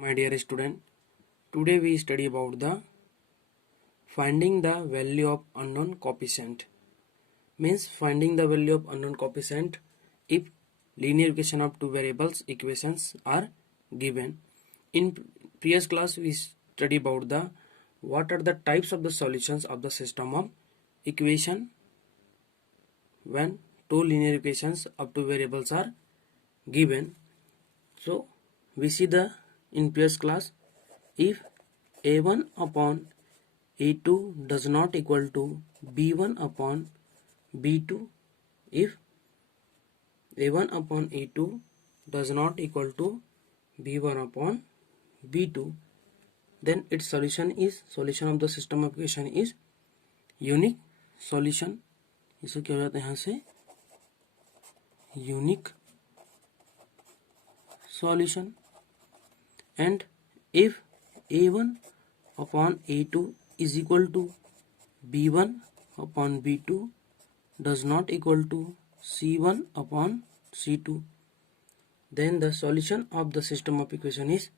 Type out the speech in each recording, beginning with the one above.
My dear student, today we study about the finding the value of unknown coefficient. Means finding the value of unknown coefficient if linear equation of two variables equations are given. In previous class we study about the what are the types of the solutions of the system of equation when two linear equations of two variables are given. So we see the in previous class, if a1 upon a2 does not equal to b1 upon b2, if a1 upon a2 does not equal to b1 upon b2, then its solution of the system of equation is unique solution. इसे क्या हो जाता है यहाँ से unique solution. And if a1 upon a2 is equal to b1 upon b2 does not equal to c1 upon c2, then the solution of the system of equation is,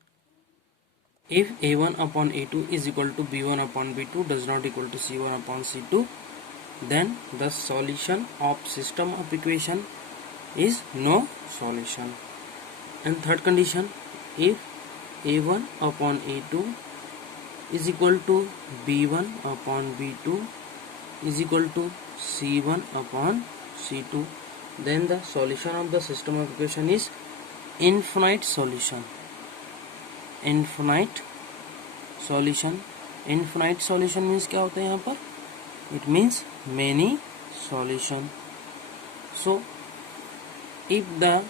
if a1 upon a2 is equal to b1 upon b2 does not equal to c1 upon c2, then the solution of system of equation is no solution. And third condition, if a1 upon a2 is equal to b1 upon b2 is equal to c1 upon c2, then the solution of the system of equation is infinite solution. Infinite solution. Infinite solution means क्या होता है यहाँ पर? It means many solution. So if the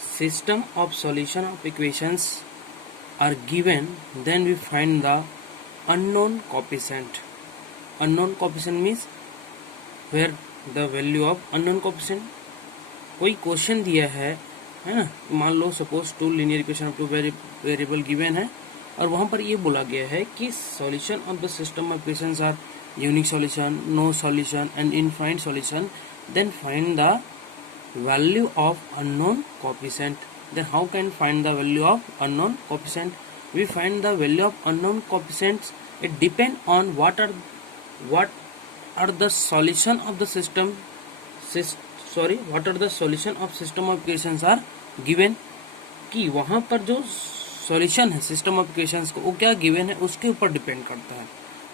system of solution of equations are given, then we find the unknown coefficient. Unknown coefficient means where the value of unknown coefficient. कोई question दिया है ना, मान लो suppose two linear equation of two variable given है और वहां पर ये बोला गया है कि solution of the system of equations are unique solution, no solution and infinite solution, then find the value of unknown coefficient. Then how can find the value of unknown coefficient? We find the value of unknown coefficients. It depend on what are the solution of the system. What are the solution of system of equations are given. कि वहां पर जो solution है system of equations को वो क्या given है उसके ऊपर depend करता है.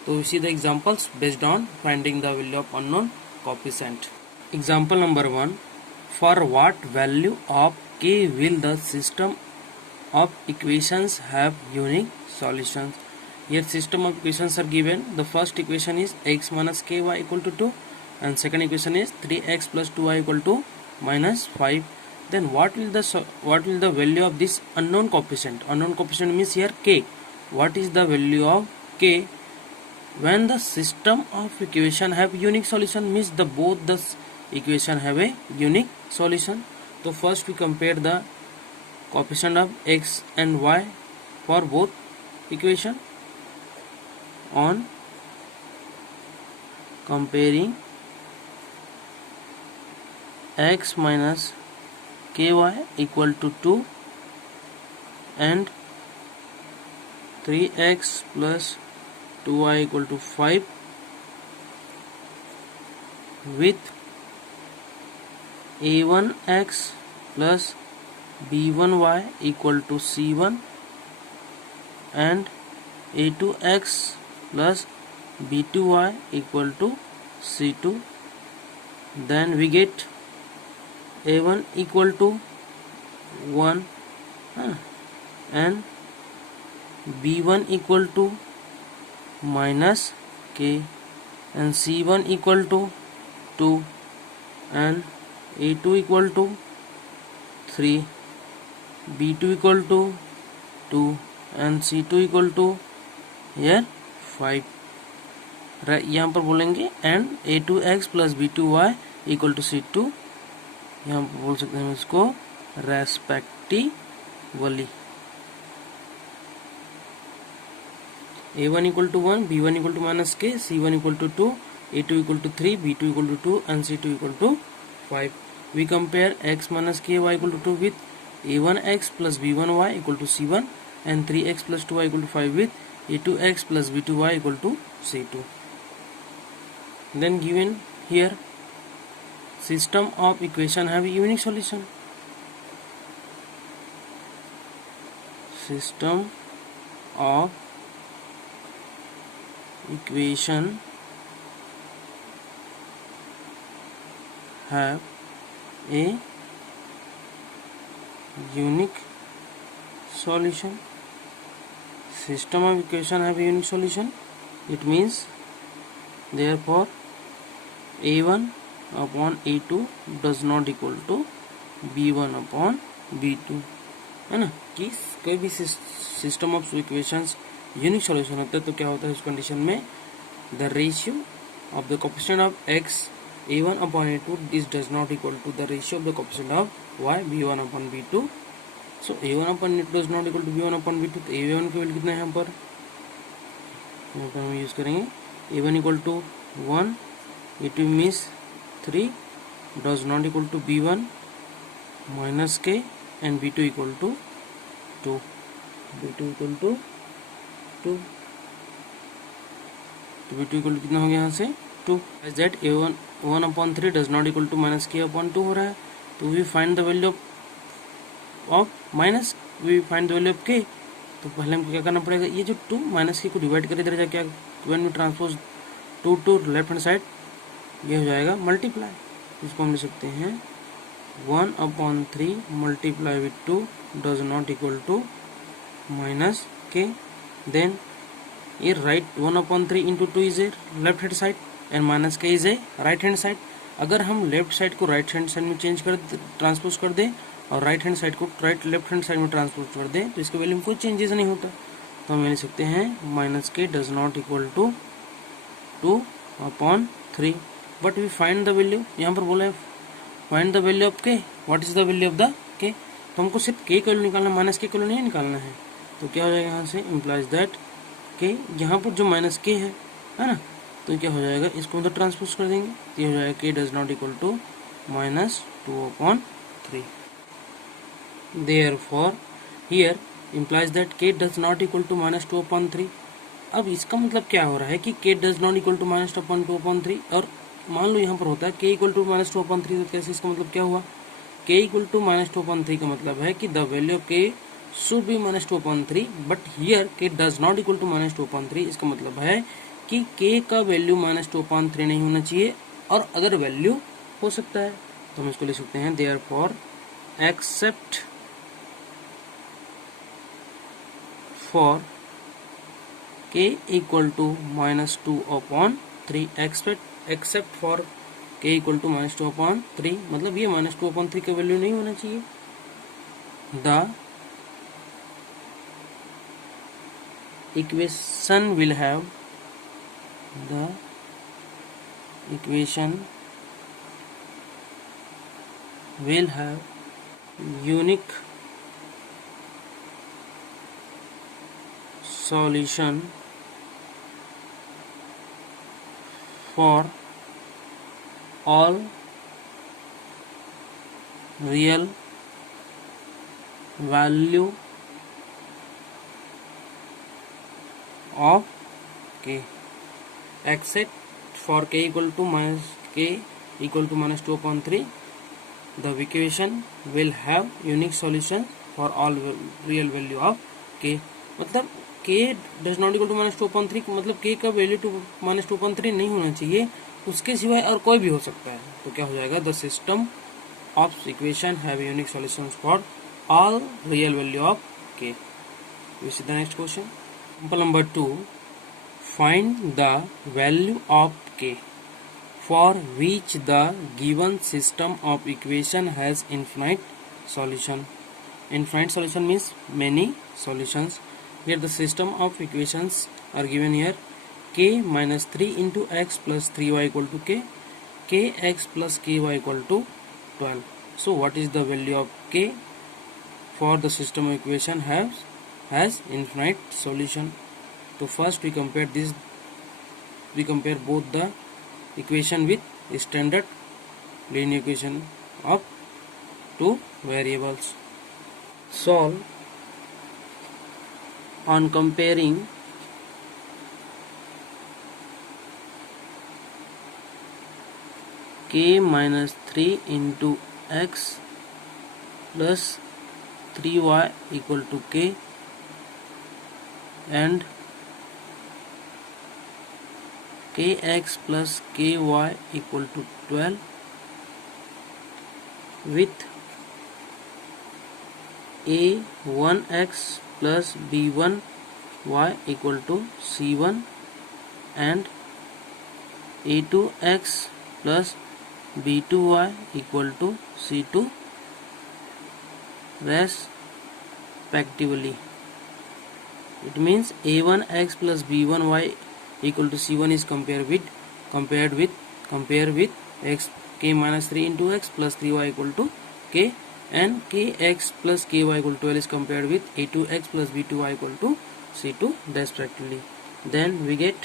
तो we see the examples based on finding the value of unknown coefficient. Example number 1. For what value of k will the system of equations have unique solutions? Here system of equations are given. The first equation is x minus ky equal to 2 and second equation is 3x plus 2y equal to minus 5. Then what will the value of this unknown coefficient? Unknown coefficient means here k. What is the value of k when the system of equation have unique solution? Means the both the equation have a unique solution. So first we compare the coefficient of x and y for both equation. On comparing x minus ky equal to 2 and 3x plus 2y equal to 5 with a1x plus b1y equal to c1 and a2x plus b2y equal to c2, then we get a1 equal to 1 and b1 equal to minus k and c1 equal to 2 and a2 equal to 3, b2 equal to 2 and c2 equal to here 5. यहाँ पर बोलेंगे and a2x plus b2y equal to c2, यहाँ पर बोल सकते हैं इसको respectively. a1 equal to 1, b1 equal to minus k, c1 equal to 2, a2 equal to 3, b2 equal to 2 and c2 equal to 5. We compare x minus ky equal to 2 with a1x plus b1y equal to c1 and 3x plus 2y equal to 5 with a2x plus b2y equal to c2. Then given here system of equation have a unique solution. System of equation have a unique solution. System of equation have a unique solution. It means therefore a1 upon a2 does not equal to b1 upon b2, है ना. कि कोई भी system of equations unique solution होता है तो क्या होता है उस कंडीशन में, the ratio of the coefficient of x a1 upon a2 this does not equal to the ratio of the coefficient of y b1 upon b2. So a1 upon a2 does not equal to b1 upon b2. तो a1 की value कितना है यहाँ पर हम use करेंगे a1 equal to 1, a2 means 3 does not equal to b1 minus k and b2 equal to 2. b2 equal to 2. तो b2 equal to कितना हो गया यहाँ से 2. As that a1 1 upon 3 does not equal to minus K upon 2 हो रहा है. तो we find the value of minus we find the value of K. तो पहले हमको क्या करना पड़ेगा, ये जो 2 माइनस के को डिवाइड कर इधर जाके when we transpose 2 to left hand side ये हो जाएगा मल्टीप्लाई. इसको हम लिख सकते हैं 1 upon 3 multiply with 2 does not equal to minus k. Then ये right 1 upon 3 into 2 is a left hand side and minus k is a right hand side. अगर हम लेफ्ट साइड को राइट हैंड साइड में change कर transpose कर दें और right hand side को लेफ्ट हैंड साइड में ट्रांसपोज कर दें तो इसके वैल्यू में कोई चेंजेस नहीं होता. तो हम लिख सकते हैं minus K does not equal to 2 upon 3. But we find the value, यहाँ पर बोला है find the value of K. What is the value of the K. तो हमको सिर्फ के का वैल्यू निकालना, माइनस के वैल्यू नहीं निकालना है. तो क्या हो जाएगा यहाँ से इम्प्लाइज दैट के यहाँ पर जो माइनस के है ना, तो क्या हो जाएगा इसको उधर ट्रांसपोज कर देंगे तो ये हो जाएगा K does not equal to minus 2 upon 3. Therefore here implies that k does not equal to minus 2 upon 3. अब इसका मतलब क्या हो रहा है कि k does not equal to minus 2 upon 2 upon 3. और मान लो यहाँ पर होता है k equal to minus 2 upon 3 तो कैसे इसका मतलब क्या हुआ, k equal to minus 2 upon 3 का मतलब है कि the value of k should be minus 2 upon 3 but here k does not equal to minus 2 upon 3. इसका मतलब है कि k का वैल्यू minus 2 upon 3 नहीं होना चाहिए और अदर वैल्यू हो सकता है. तो हम इसको लिख सकते हैं therefore except for k equal to minus 2 upon 3 except for k equal to minus 2 upon 3 मतलब ये minus 2 upon 3 का वैल्यू नहीं होना चाहिए. The equation will have unique solution for all real value of k except for k equal to minus 2 upon 3. The equation will have unique solution for all real value of k. मतलब k does not equal to minus 2 upon 3 मतलब k का value to minus 2 upon 3 नहीं होना चाहिए, उसके सिवाय और कोई भी हो सकता है. तो क्या हो जाएगा, the system of equation have unique solutions for all real value of k. We see the next question. Example number 2. Find the value of k for which the given system of equation has infinite solution. Infinite solution means many solutions. Here the system of equations are given here. K minus 3 into x plus 3y equal to k. Kx plus ky equal to 12. So what is the value of k for the system of equation has infinite solution? So first we compare both the equation with standard linear equation of two variables. Solve on comparing k minus 3 into x plus 3y equal to k and kx plus ky equal to 12 with a1x plus b1y equal to c1 and a2x plus b2y equal to c2 respectively. It means a1x plus b1y equal to c1 is compared with x k minus 3 into x plus 3y equal to k, and kx plus ky equal to 12 is compared with a2x plus b2y equal to c2 respectively. Then we get,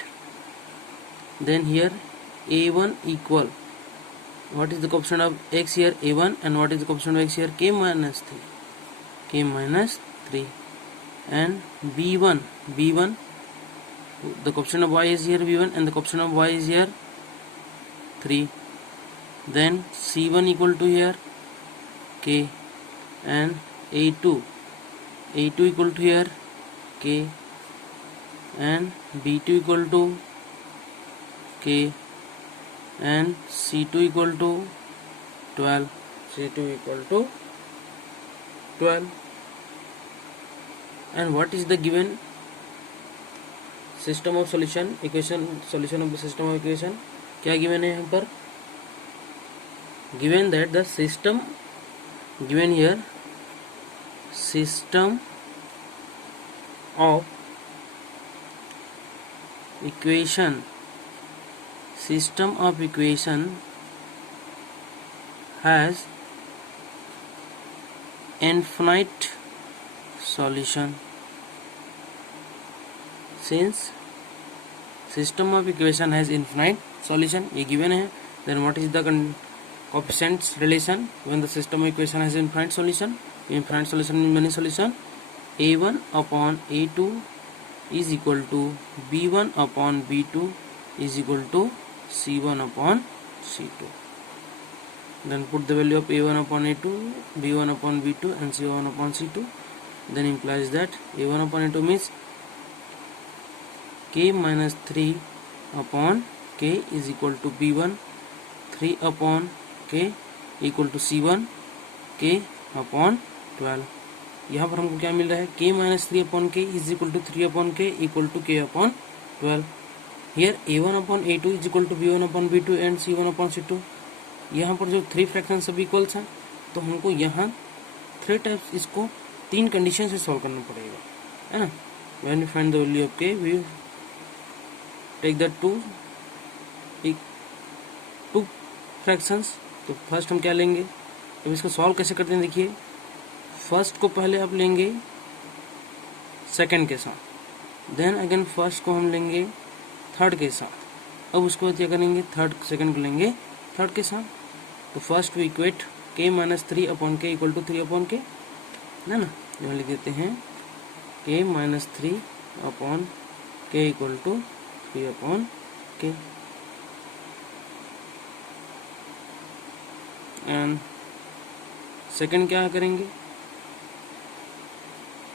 then here a1 equal, what is the coefficient of x here? A1. And what is the coefficient of x here? K minus 3, and b1, the coefficient of y is here b1 and the coefficient of y is here 3. Then c1 equal to here k, and a2 equal to here k, and b2 equal to k, and c2 equal to 12. And what is the given system of solution equation? Solution of the system of equation क्या given है यहाँ पर? Given that the system, given here, system of equation has infinite solution. Since system of equation has infinite solution, ये given है, then what is the coefficients relation when the system of equation has infinite solution? Infinite solution means many solution. a1 upon a2 is equal to b1 upon b2 is equal to c1 upon c2. Then put the value of a1 upon a2, b1 upon b2 and c1 upon c2. Then implies that a1 upon a2 means k minus 3 upon k is equal to b1, 3 upon k equal to c1, k upon 12. यहाँ पर हमको क्या मिल रहा है? k minus 3 upon k is equal to 3 upon k equal to k upon 12. Here a1 upon a2 is equal to b1 upon b2 and c1 upon c2. यहाँ पर जो 3 fraction सब इक्वल्स हैं, तो हमको यहाँ 3 टाइप्स, इसको 3 कंडीशन से सॉल्व करना पड़ेगा, है ना. When we find the value of k, we take the two fractions. तो फर्स्ट हम क्या लेंगे? तो इसको सॉल्व कैसे करते हैं देखिए. फर्स्ट को पहले आप लेंगे सेकंड के साथ, देन अगेन फर्स्ट को हम लेंगे थर्ड के साथ. अब उसको क्या करेंगे? थर्ड सेकंड को लेंगे थर्ड के साथ. तो first we equate k minus 3 upon के इक्वल टू 3 अपॉन के, है ना. यहाँ लिख देते हैं k माइनस 3 अपॉन के equal to 3 upon k. And second क्या करेंगे?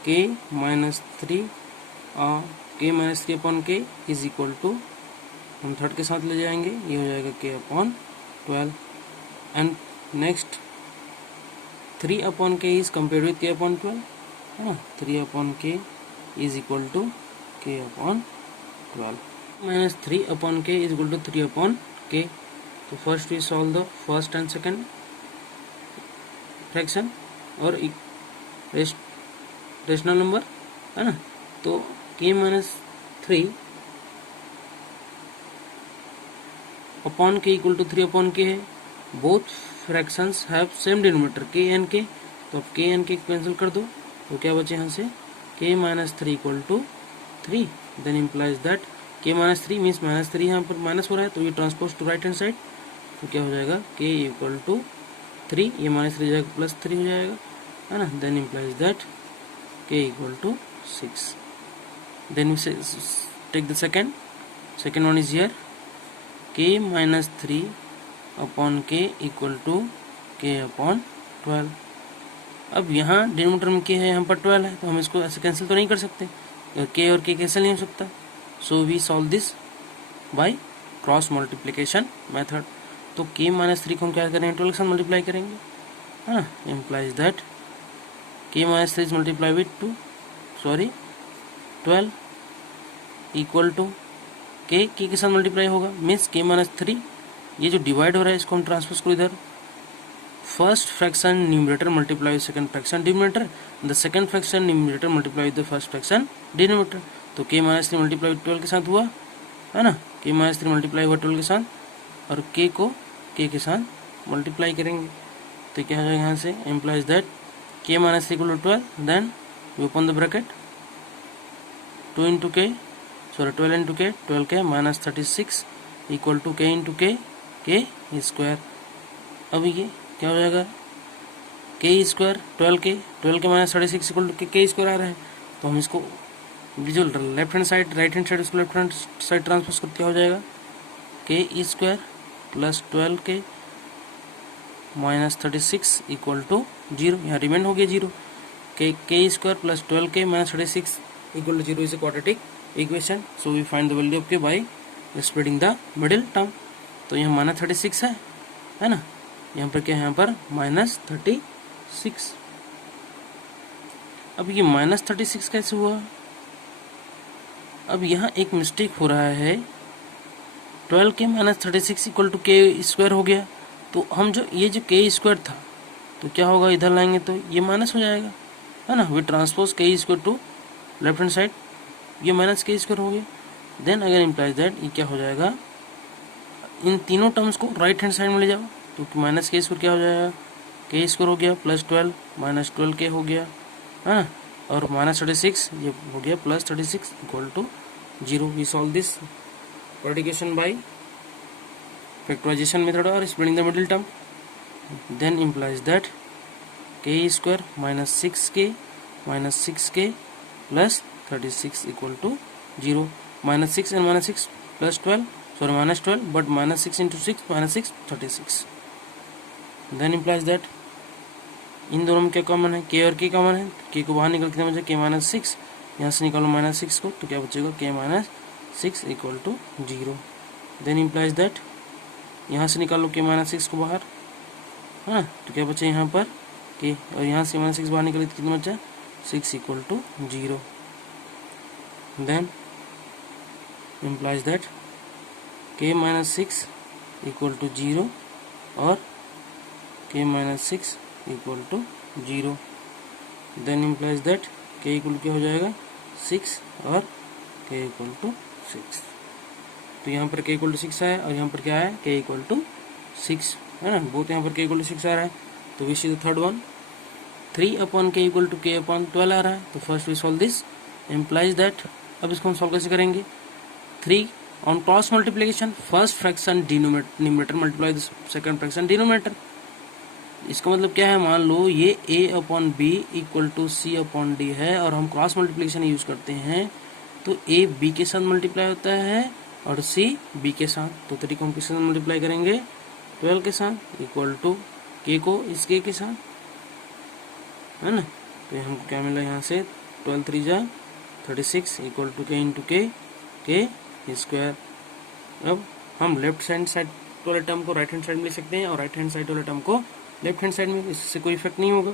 k माइनस 3 अपॉन के इज इक्वल टू, हम थर्ड के साथ ले जाएंगे, ये हो जाएगा k upon 12. And next 3 upon के is compare with k upon 12, है ना. 3 अपॉन के is equal to k upon 12. Minus 3 upon के is equal to 3 upon K. तो first we solve the first and second fraction और rational number, है ना. तो k माइनस 3 अपॉन के इक्वल टू 3 अपॉन के है. Both fractions have same denominator k and k. तो अब k एंड k कैंसिल कर दो, तो क्या बचे यहाँ से? k minus 3 equal to 3. Then implies that k minus 3 means minus 3 यहाँ पर माइनस हो रहा है, तो ये transpose to right hand side. तो क्या हो जाएगा? k इक्वल टू 3, ये माइनस 3 जाएगा प्लस 3 हो जाएगा, है ना. Then implies that k equal to 6. then we take the second one is here k minus 3 upon k equal to k upon 12. अब यहाँ डिनोमिनेटर में k है, यहाँ पर 12 है, तो हम इसको ऐसे कैंसिल तो नहीं कर सकते, k और k कैंसिल नहीं हो सकता. So we solve this by cross multiplication method. तो k माइनस 3 को हम क्या करेंगे, 12 के साथ मल्टीप्लाई करेंगे, है ना. Implies that k minus 3 is multiply with 12 equal to k के साथ मल्टीप्लाई होगा, मीन्स k माइनस 3. ये जो डिवाइड हो रहा है इसको हम ट्रांसपोज करो इधर. First fraction numerator multiply with second fraction denominator, the second fraction numerator multiply with the first fraction denominator. तो k माइनस 3 मल्टीप्लाई विद 12 के साथ हुआ, है ना. k माइनस 3 मल्टीप्लाई हुआ 12 के साथ, और k को k के साथ मल्टीप्लाई करेंगे. तो क्या हो जाएगा यहाँ से, implies that k minus 3 equal to 12, then we open the bracket 2 into k, sorry 12 into k, 12k minus 36 equal to k into k square. अब ये क्या हो जाएगा, k square 12k minus 36 equal to k square आ रहा है. तो हम इसको जो left hand side right hand side उसको लेफ्ट हैंड साइड ट्रांसफर करते हो जाएगा k square plus 12k minus 36 equal to 0. यहाँ रिमेंड हो गया 0. k square plus 12k minus 36 equal to 0 is a quadratic equation. So we find the value of k by splitting the middle term. तो यहाँ minus 36 है ना. यहाँ पर क्या है, यहाँ पर माइनस 36. अब ये माइनस 36 कैसे हुआ. अब यहाँ एक मिस्टेक हो रहा है, 12k minus 36 equal to k square हो गया. तो हम जो ये जो k स्क्वायर था, तो क्या होगा, इधर लाएंगे तो ये माइनस हो जाएगा, है ना. We transpose k square to left hand side, ये माइनस k स्क्वायर हो गया. देन अगर इम्प्लाइज दैट ये क्या हो जाएगा, इन तीनों टर्म्स को राइट हैंड साइड में ले जाओ. तो माइनस k स्क्वायर क्या हो जाएगा, k स्क्वायर हो गया प्लस 12 माइनस 12k हो गया, है ना. और माइनस 36 ये हो गया plus 36 equal to 0. We solve this multiplication by factorisation method और splitting the middle term. Then implies that k स्क्वायर minus 6k plus 36 equal to 0. Minus 6 and minus 6 plus 12, sorry minus 12, but minus 6 into 6 minus 6 36. Then implies that इन दोनों में क्या common है, k और k common है. k को बाहर निकल के मुझे k माइनस 6, यहाँ से निकालो माइनस 6 को, तो क्या बचेगा, k minus 6 equal to 0. Then implies that यहाँ से निकालो k माइनस 6 को बाहर, है ना. तो क्या बचे यहाँ पर k, और यहाँ से माइनस 6 बाहर निकले तो कितना बचा, 6 equal to 0. Then implies that k minus 6 equal to 0 और k minus 6 equal to 0. Then implies that k equal क्या हो जाएगा, 6 और k इक्वल टू 6. तो यहाँ पर k इक्वल टू 6 आया, और यहाँ पर क्या है, k इक्वल टू 6, है ना. बहुत यहाँ पर k इक्वल टू 6 आ रहा है. तो which is the third one, 3 upon k equal to k upon 12 आ रहा है. तो first we solve this. Implies that, अब इसको हम सॉल्व कैसे करेंगे, 3 on cross multiplication, first fraction numerator multiply the second fraction denominator. इसका मतलब क्या है, मान लो ये a upon B equal to C upon D है, और हम क्रॉस मल्टीप्लिकेशन यूज करते हैं, तो a b के साथ मल्टीप्लाई होता है और c b के साथ. तो 3 को हम किसके साथ मल्टीप्लाई करेंगे, 12 के साथ, इक्वल टू k को इस k के साथ, है ना. तो हमको क्या मिला यहाँ से, 12 3 जा 36 equal to k into k square. अब हम लेफ्ट हैंड साइड वाले टर्म को राइट हैंड साइड में ले सकते हैं, और राइट हैंड साइड वाले टर्म को लेफ्ट हैंड साइड में. इससे कोई इफेक्ट नहीं होगा.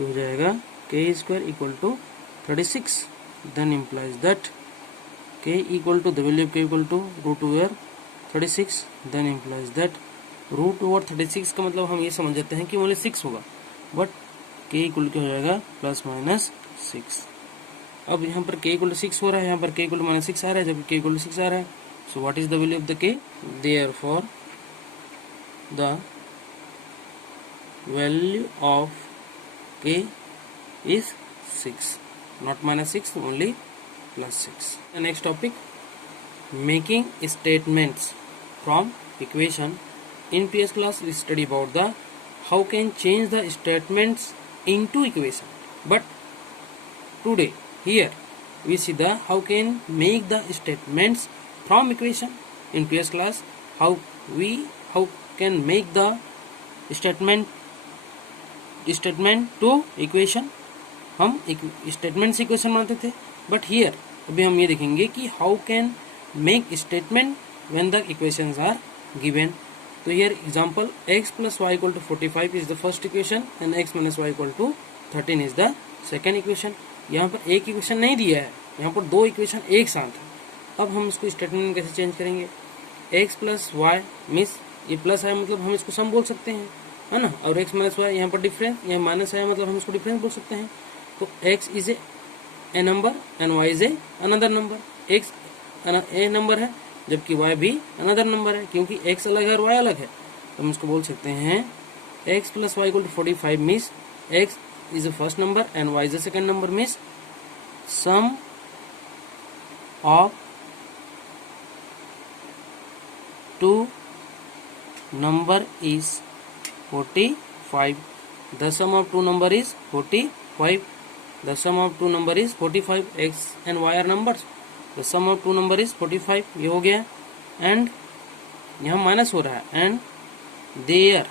ये हो जाएगा k square equal to 36. Then implies that k equal to the value of k equal to root over 36. Then implies that root over 36 का मतलब हम ये समझ जाते हैं कि ओनली 6 होगा, बट k इक्वल क्या हो जाएगा, प्लस माइनस 6. अब यहाँ पर k इक्वल टू 6 हो रहा है, यहाँ पर k इक्वल टू माइनस 6 आ रहा है, जबकि k इक्वल टू 6 आ रहा है. So what is the value of the k, therefore the value of k is 6, not minus 6, only plus 6. The next topic, making statements from equation. In previous class we study about the how can change the statements into equation, but today here we see the how can make the statements from equation. In previous class, how can make the statement to equation, हम statement से equation बनाते थे. But here अभी हम ये देखेंगे कि how can make statement when the equations are given. तो here example x plus y equal to 45 is the first equation and x minus y equal to 13 is the second equation. यहाँ पर एक equation नहीं दिया है, यहाँ पर दो इक्वेशन एक साथ है. अब हम इसको स्टेटमेंट में कैसे चेंज करेंगे. x plus y मीन्स ये प्लस है मतलब हम इसको सम बोल सकते हैं, है ना. और x minus y यहाँ पर डिफरेंस, यहाँ माइनस है मतलब हम इसको डिफरेंस बोल सकते हैं. तो x is a number and y is a another number. x A number है जबकि y भी अनदर नंबर है, क्योंकि x अलग है और y अलग है. तो हम इसको बोल सकते हैं x plus y equal to 45 means x is the first number and y is the second number, means sum of two number is 45. The sum of two number is 45. The sum of two number is 45. X and y are numbers. The sum of two number is 45. ये हो गया. And यहाँ minus हो रहा है. And their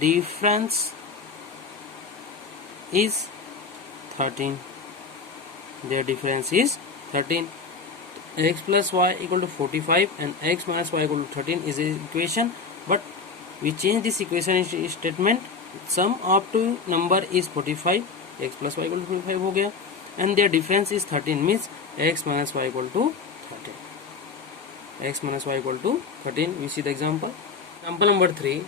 difference is 13. Their difference is 13. X plus y equal to 45 and x minus y equal to 13 is an equation, but we change this equation in statement. Sum of two number is 45. X plus y equal to 45 हो गया. And their difference is 13 means x minus y equal to 13. X minus y equal to 13. We see the example. Example number 3.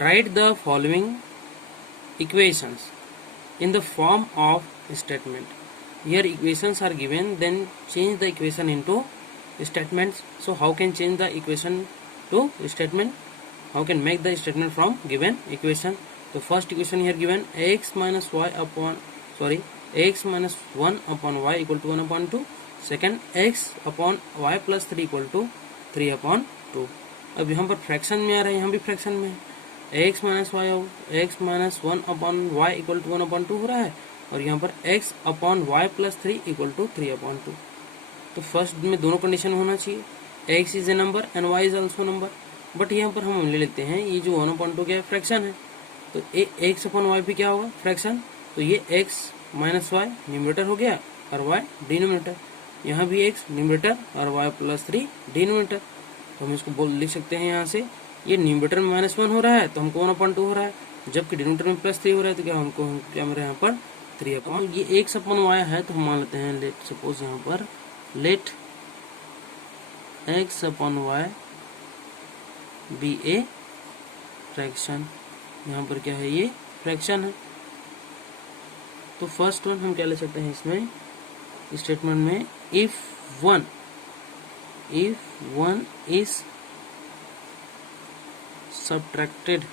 Write the following equations in the form of statement. Here equations are given, then change the equation into statements. So how can change the equation to statement? How can make the statement from given equation? The first equation here given x minus 1 upon y equal to 1 upon 2. Second x upon y plus 3 equal to 3 upon 2. अब यहाँ पर fraction में आ रहा है, यहाँ भी fraction में है. x minus 1 upon y equal to 1 upon 2 हो रहा है, और यहाँ पर x upon y plus 3 equal to 3 upon 2. तो फर्स्ट में दोनों कंडीशन होना चाहिए. x is a number and y is also number. But यहाँ पर हम ले लेते हैं ये जो 1 upon 2 क्या है, फ्रैक्शन है. तो x upon y भी क्या होगा, फ्रैक्शन. तो ये x minus y न्यूमरेटर हो गया और y डिनोमिनेटर. यहाँ भी x न्यूमरेटर और y plus 3 डिनोमिनेटर. तो हम इसको लिख सकते हैं यहाँ से, ये न्यूमरेटर में -1 हो रहा है तो हमको 1 upon 2 हो रहा है, जबकि डिनोमिनेटर में +3 हो रहा है तो क्या मेरे यहाँ पर 3 अपॉन. ये x upon y है तो हम मान लेते हैं, लेट सपोज यहाँ पर let x upon y be a fraction. यहाँ पर क्या है, ये फ्रैक्शन है. तो फर्स्ट वन हम क्या ले सकते हैं इसमें स्टेटमेंट में, if one is subtracted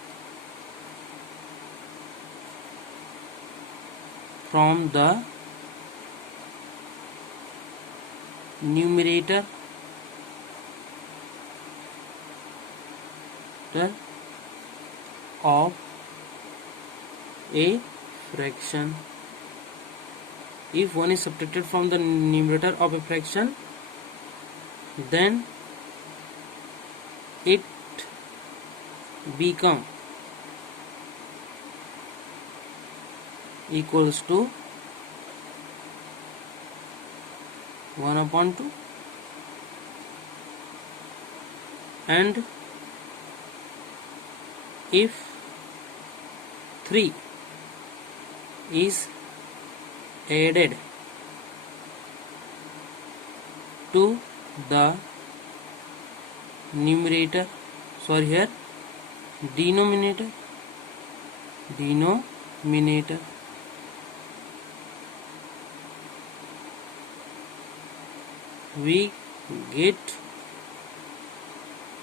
from the numerator of a fraction. If one is subtracted from the numerator of a fraction, then it become equals to 1 upon 2, and if 3 is added to the numerator, denominator, we get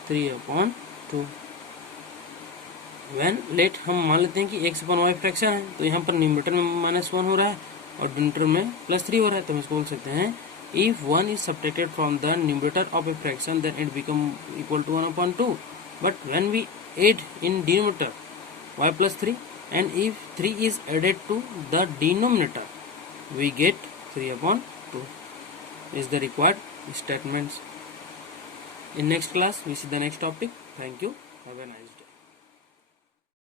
3 upon 2. When let हम मान लेते हैं कि x upon y fraction है, तो यहाँ पर numerator में -1 हो रहा है और डिनोमिनेटर में +3 हो रहा है. तो हम इसको बोल सकते हैं, if 1 is subtracted from the numerator of a fraction, then it become equal to 1 upon 2. But when we add in denominator y plus 3, and if 3 is added to the denominator, we get 3 upon 2 is the required statements. In next class we see the next topic. Thank you. Have a nice day.